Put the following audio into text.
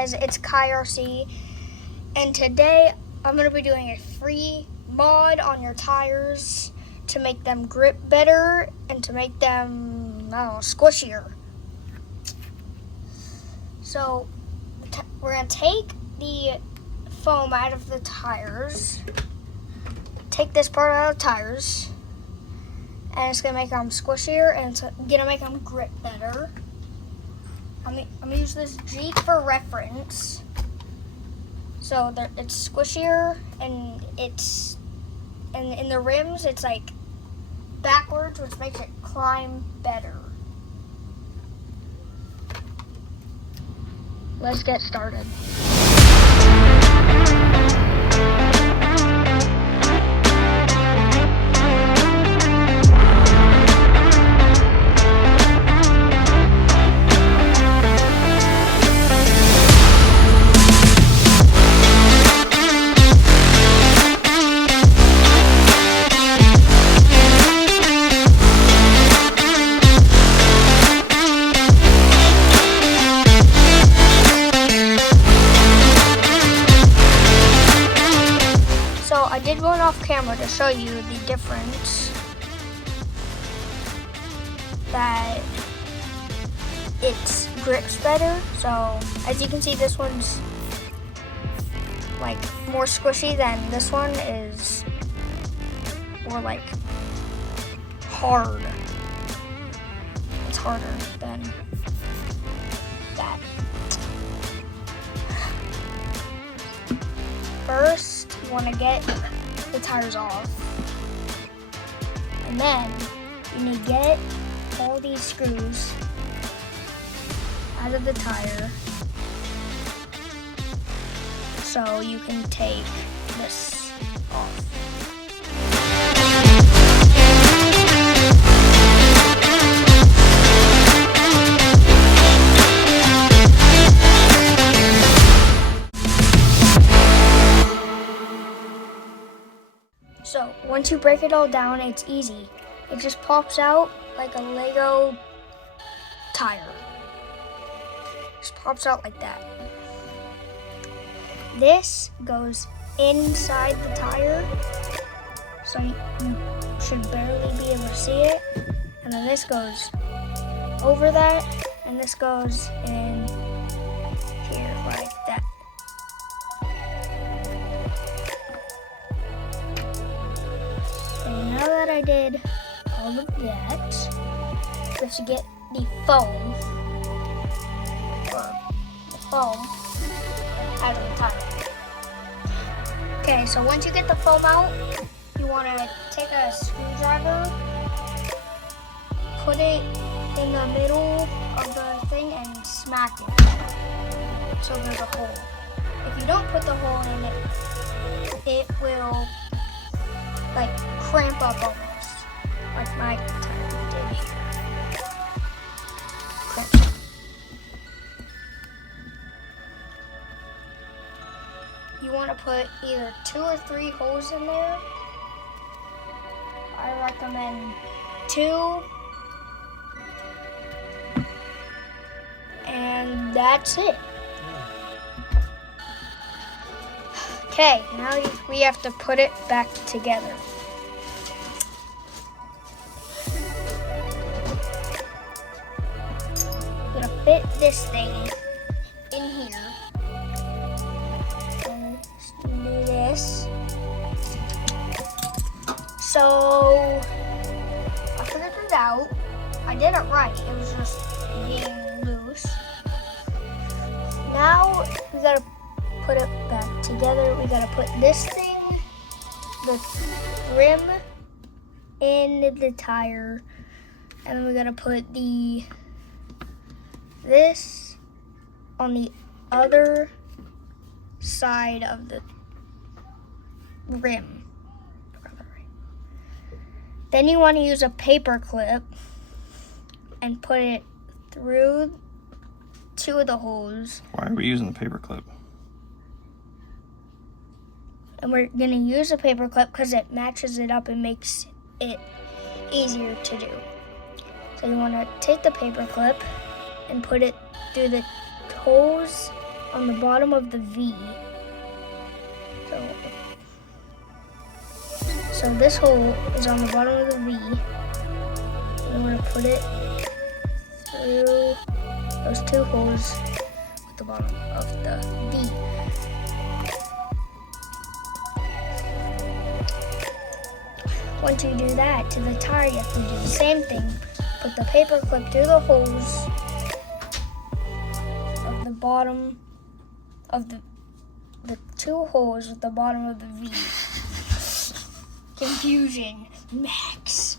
guys, it's KaiRC, and today I'm going to be doing a free mod on your tires to make them grip better and to make them, squishier. So we're going to take the foam out of the tires, take this part out of the tires, and it's going to make them squishier and it's going to make them grip better. I'm going to use this Jeep for reference. So it's squishier, and in the rims it's like backwards, which makes it climb better. Let's get started. I did one off camera to show you the difference, that it grips better. So as you can see, this one's like more squishy than this one is more like hard. It's harder than that. First, you want to get the tires off, and then you need to get all these screws out of the tire so you can take this off. So once you break it all down, it's easy. It just pops out like a Lego tire. Just pops out like that. This goes inside the tire, so you should barely be able to see it. And then this goes over that, and this goes in here like that. Now that I did all of that, we have to get the foam out of the tire. Okay, so once you get the foam out, you want to take a screwdriver, put it in the middle of the thing and smack it so there's a hole. If you don't put the hole in it, it will like cramp up almost, like my tire did here. Cramps up. You want to put either 2 or 3 holes in there. I recommend 2. And that's it. Okay, now we have to put it back together. I'm gonna fit this thing in here. And do this. So I figured it out. I did it right. It was just being loose. Now we gotta put it back together. We gotta put this thing, the rim, in the tire, and then we gotta put this on the other side of the rim. Then you want to use a paper clip and put it through 2 of the holes. Why are we using the paper clip? And we're going to use a paper clip because it matches it up and makes it easier to do. So you want to take the paper clip and put it through the holes on the bottom of the V. So this hole is on the bottom of the V. I'm going to put it through those two holes at the bottom of the V. Once you do that to the tire, you have to do the same thing. Put the paper clip through the holes of the bottom of the two holes at the bottom of the V. Confusion max.